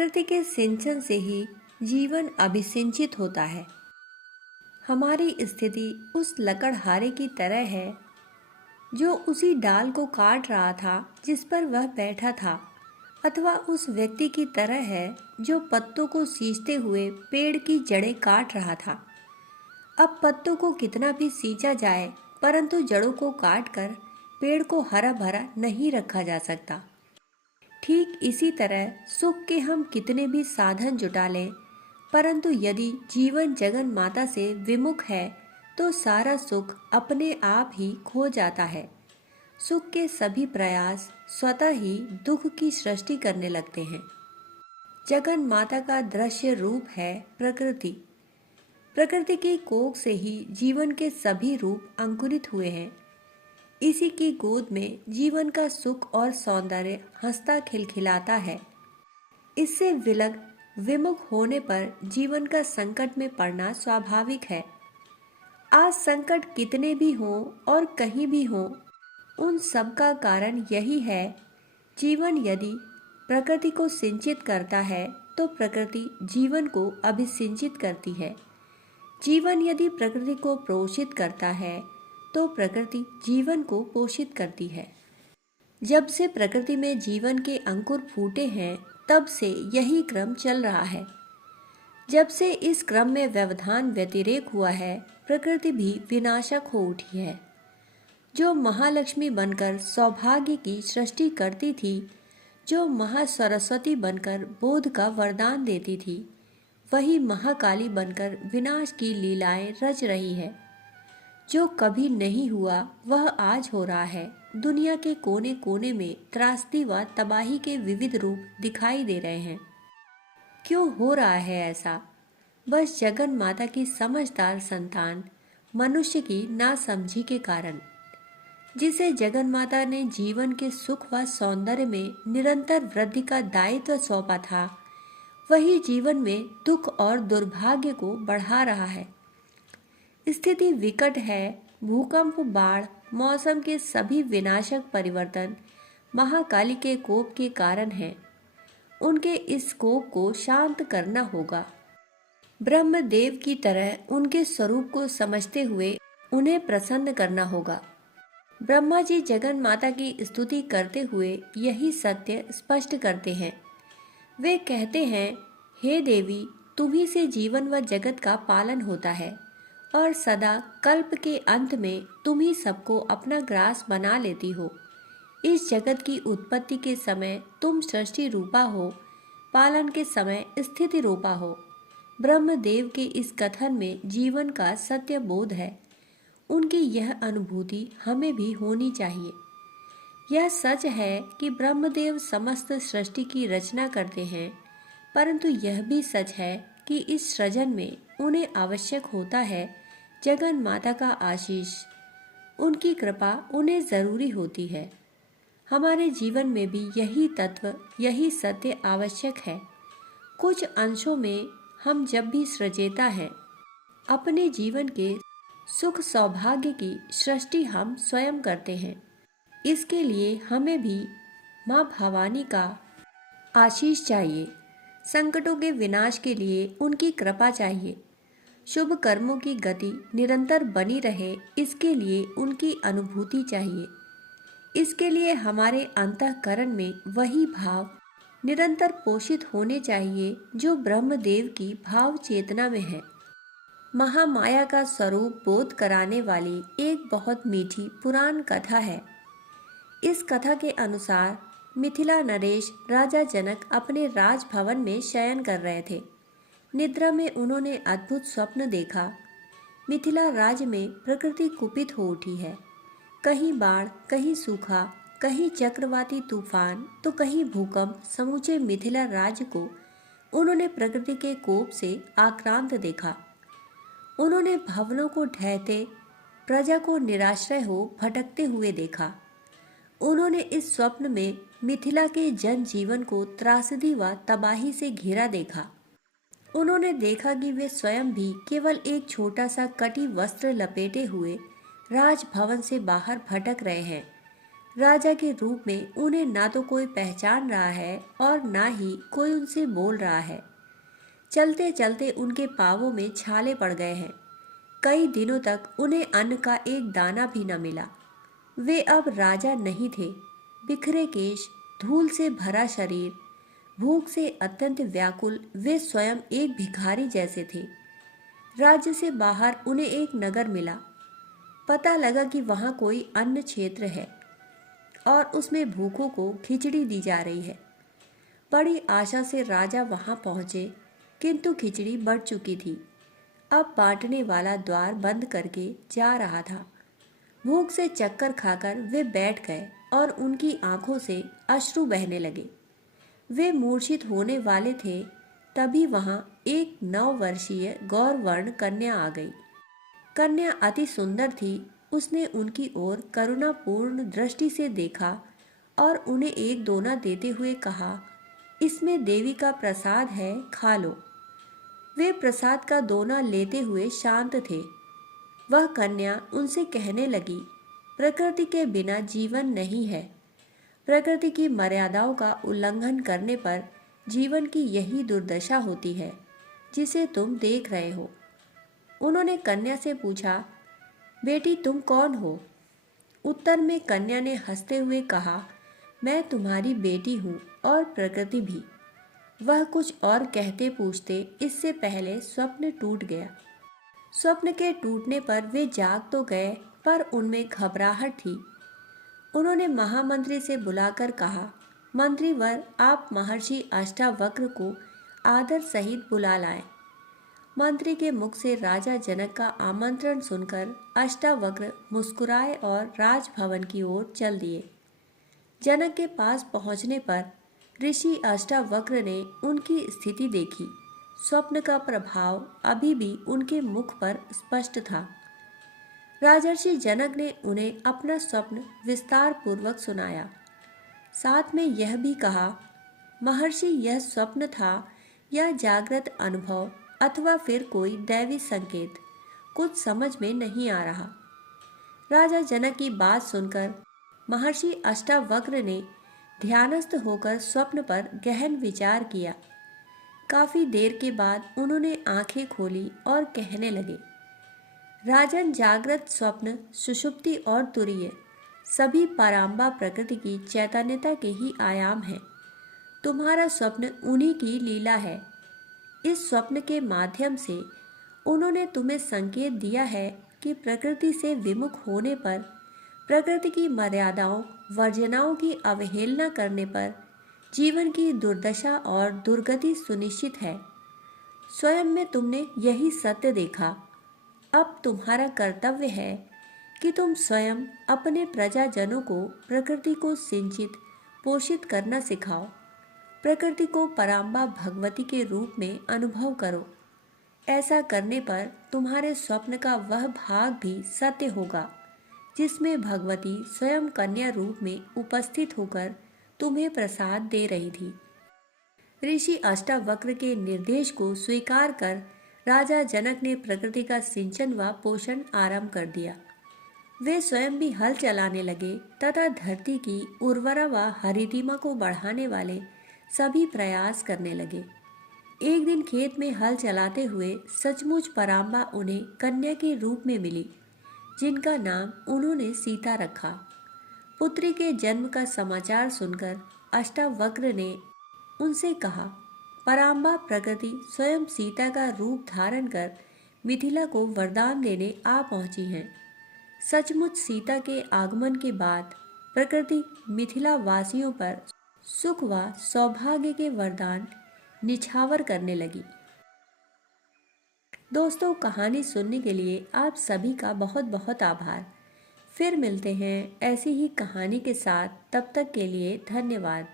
प्रकृति के सिंचन से ही जीवन अभिसिंचित होता है। हमारी स्थिति उस लकड़हारे की तरह है जो उसी डाल को काट रहा था जिस पर वह बैठा था, अथवा उस व्यक्ति की तरह है जो पत्तों को सींचते हुए पेड़ की जड़ें काट रहा था। अब पत्तों को कितना भी सींचा जाए, परंतु जड़ों को काटकर पेड़ को हरा भरा नहीं रखा जा सकता। ठीक इसी तरह सुख के हम कितने भी साधन जुटा लें, परंतु यदि जीवन जगन माता से विमुख है तो सारा सुख अपने आप ही खो जाता है। सुख के सभी प्रयास स्वतः ही दुख की सृष्टि करने लगते हैं। जगन माता का दृश्य रूप है प्रकृति। प्रकृति की कोख से ही जीवन के सभी रूप अंकुरित हुए हैं। इसी की गोद में जीवन का सुख और सौंदर्य हंसता खिलखिलाता है। इससे विलग विमुख होने पर जीवन का संकट में पड़ना स्वाभाविक है। आज संकट कितने भी हों और कहीं भी हों, उन सब का कारण यही है, जीवन यदि प्रकृति को सिंचित करता है तो प्रकृति जीवन को अभिसिंचित करती है। जीवन यदि प्रकृति को पोषित करता है तो प्रकृति जीवन को पोषित करती है। जब से प्रकृति में जीवन के अंकुर फूटे हैं, तब से यही क्रम चल रहा है। जब से इस क्रम में व्यवधान व्यतिरेक हुआ है, प्रकृति भी विनाशक हो उठी है। जो महालक्ष्मी बनकर सौभाग्य की सृष्टि करती थी, जो महासरस्वती बनकर बोध का वरदान देती थी, वही महाकाली बनकर विनाश की लीलाएं रच रही है। जो कभी नहीं हुआ वह आज हो रहा है। दुनिया के कोने कोने में त्रासदी व तबाही के विविध रूप दिखाई दे रहे हैं। क्यों हो रहा है ऐसा? बस जगन माता की समझदार संतान मनुष्य की नासमझी के कारण। जिसे जगन माता ने जीवन के सुख व सौंदर्य में निरंतर वृद्धि का दायित्व सौंपा था, वही जीवन में दुख और दुर्भाग्य को बढ़ा रहा है। स्थिति विकट है। भूकंप, बाढ़, मौसम के सभी विनाशक परिवर्तन महाकाली के कोप के कारण हैं। उनके इस कोप को शांत करना होगा। ब्रह्मदेव की तरह उनके स्वरूप को समझते हुए उन्हें प्रसन्न करना होगा। ब्रह्मा जी जगन माता की स्तुति करते हुए यही सत्य स्पष्ट करते हैं। वे कहते हैं, हे देवी, तुम्ही से जीवन व जगत का पालन होता है और सदा कल्प के अंत में तुम ही सबको अपना ग्रास बना लेती हो। इस जगत की उत्पत्ति के समय तुम सृष्टि रूपा हो, पालन के समय स्थिति रूपा हो। ब्रह्मदेव के इस कथन में जीवन का सत्य बोध है। उनकी यह अनुभूति हमें भी होनी चाहिए। यह सच है कि ब्रह्मदेव समस्त सृष्टि की रचना करते हैं, परंतु यह भी सच है कि इस सृजन में उन्हें आवश्यक होता है जगन माता का आशीष। उनकी कृपा उन्हें जरूरी होती है। हमारे जीवन में भी यही तत्व, यही सत्य आवश्यक है। कुछ अंशों में हम जब भी सृजेता हैं, अपने जीवन के सुख सौभाग्य की सृष्टि हम स्वयं करते हैं। इसके लिए हमें भी माँ भवानी का आशीष चाहिए। संकटों के विनाश के लिए उनकी कृपा चाहिए। शुभ कर्मों की गति निरंतर बनी रहे, इसके लिए उनकी अनुभूति चाहिए। इसके लिए हमारे अंतःकरण में वही भाव निरंतर पोषित होने चाहिए जो ब्रह्मदेव की भाव चेतना में है। महामाया का स्वरूप बोध कराने वाली एक बहुत मीठी पुराण कथा है। इस कथा के अनुसार मिथिला नरेश राजा जनक अपने राजभवन में शयन कर रहे थे। निद्रा में उन्होंने अद्भुत स्वप्न देखा। मिथिला राज्य में प्रकृति कुपित हो उठी है। कहीं बाढ़, कहीं सूखा, कहीं चक्रवाती तूफान तो कहीं भूकंप। समूचे मिथिला राज्य को उन्होंने प्रकृति के कोप से आक्रांत देखा। उन्होंने भवनों को ढहते, प्रजा को निराश्रय हो भटकते हुए देखा। उन्होंने इस स्वप्न में मिथिला के जनजीवन को त्रासदी व तबाही से घिरा देखा। उन्होंने देखा कि वे स्वयं भी केवल एक छोटा सा कटी वस्त्र लपेटे हुए राजभवन से बाहर भटक रहे हैं। राजा के रूप में उन्हें ना तो कोई पहचान रहा है और ना ही कोई उनसे बोल रहा है। चलते चलते उनके पांवों में छाले पड़ गए हैं। कई दिनों तक उन्हें अन्न का एक दाना भी न मिला। वे अब राजा नहीं थे। बिखरे केश, धूल से भरा शरीर, भूख से अत्यंत व्याकुल वे स्वयं एक भिखारी जैसे थे। राज्य से बाहर उन्हें एक नगर मिला। पता लगा कि वहाँ कोई अन्न क्षेत्र है और उसमें भूखों को खिचड़ी दी जा रही है। बड़ी आशा से राजा वहाँ पहुँचे, किंतु खिचड़ी बढ़ चुकी थी। अब बांटने वाला द्वार बंद करके जा रहा था। भूख से चक्कर खाकर वे बैठ गए और उनकी आंखों से अश्रु बहने लगे। वे मूर्छित होने वाले थे, तभी वहां एक 9 वर्षीय गौरवर्ण कन्या आ गई। कन्या अति सुंदर थी। उसने उनकी ओर करुणापूर्ण दृष्टि से देखा और उन्हें एक दोना देते हुए कहा, इसमें देवी का प्रसाद है, खा लो। वे प्रसाद का दोना लेते हुए शांत थे। वह कन्या उनसे कहने लगी, प्रकृति के बिना जीवन नहीं है। प्रकृति की मर्यादाओं का उल्लंघन करने पर जीवन की यही दुर्दशा होती है जिसे तुम देख रहे हो। उन्होंने कन्या से पूछा, बेटी तुम कौन हो? उत्तर में कन्या ने हंसते हुए कहा, मैं तुम्हारी बेटी हूँ और प्रकृति भी। वह कुछ और कहते पूछते इससे पहले स्वप्न टूट गया। स्वप्न के टूटने पर वे जाग तो गए, पर उनमें घबराहट थी। उन्होंने महामंत्री से बुलाकर कहा, मंत्रीवर, आप महर्षि अष्टावक्र को आदर सहित बुला लाएं। मंत्री के मुख से राजा जनक का आमंत्रण सुनकर अष्टावक्र मुस्कुराए और राजभवन की ओर चल दिए। जनक के पास पहुंचने पर ऋषि अष्टावक्र ने उनकी स्थिति देखी। स्वप्न का प्रभाव अभी भी उनके मुख पर स्पष्ट था। राजर्षि जनक ने उन्हें अपना स्वप्न विस्तार पूर्वक सुनाया। साथ में यह भी कहा, महर्षि, यह स्वप्न था या जागृत अनुभव अथवा फिर कोई दैवी संकेत, कुछ समझ में नहीं आ रहा। राजा जनक की बात सुनकर महर्षि अष्टावक्र ने ध्यानस्थ होकर स्वप्न पर गहन विचार किया। काफी देर के बाद उन्होंने आंखें खोली और कहने लगे, राजन, जागृत, स्वप्न, सुषुप्ति और तुरीय सभी पराम्बा प्रकृति की चैतन्यता के ही आयाम हैं। तुम्हारा स्वप्न उन्हीं की लीला है। इस स्वप्न के माध्यम से उन्होंने तुम्हें संकेत दिया है कि प्रकृति से विमुख होने पर, प्रकृति की मर्यादाओं वर्जनाओं की अवहेलना करने पर जीवन की दुर्दशा और दुर्गति सुनिश्चित है। स्वयं में तुमने यही सत्य देखा। अब तुम्हारा कर्तव्य है कि तुम स्वयं अपने प्रजाजनों को प्रकृति को सिंचित पोषित करना सिखाओ। प्रकृति को पराम्बा भगवती के रूप में अनुभव करो। ऐसा करने पर तुम्हारे स्वप्न का वह भाग भी सत्य होगा जिसमें भगवती स्वयं कन्या रूप में उपस्थित होकर तुम्हें प्रसाद दे रही थी। ऋषि अष्टावक्र के निर्देश को स्वीकार कर राजा जनक ने प्रकृति का सिंचन व पोषण आरंभ कर दिया। वे स्वयं भी हल चलाने लगे तथा धरती की उर्वरा व हरितिमा को बढ़ाने वाले सभी प्रयास करने लगे। एक दिन खेत में हल चलाते हुए सचमुच पराम्बा उन्हें कन्या के रूप में मिली, जिनका नाम उन्होंने सीता रखा। पुत्री के जन्म का समाचार सुनकर अष्टावक्र ने उनसे कहा, पराम्बा प्रकृति स्वयं सीता का रूप धारण कर मिथिला को वरदान देने आ पहुंची हैं। सचमुच सीता के आगमन के बाद प्रकृति मिथिला वासियों पर सुख व सौभाग्य के वरदान निछावर करने लगी। दोस्तों, कहानी सुनने के लिए आप सभी का बहुत बहुत आभार। फिर मिलते हैं ऐसी ही कहानी के साथ। तब तक के लिए धन्यवाद।